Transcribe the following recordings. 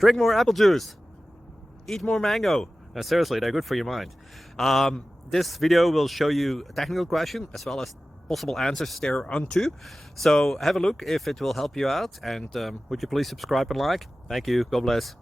Drink more apple juice. Eat more mango. No, seriously, they're good for your mind. This video will show you a technical question as well as possible answers thereunto. So have a look if it will help you out, and would you please subscribe and like? Thank you. God bless.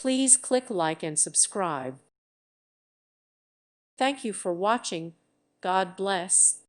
Please click like and subscribe. Thank you for watching. God bless.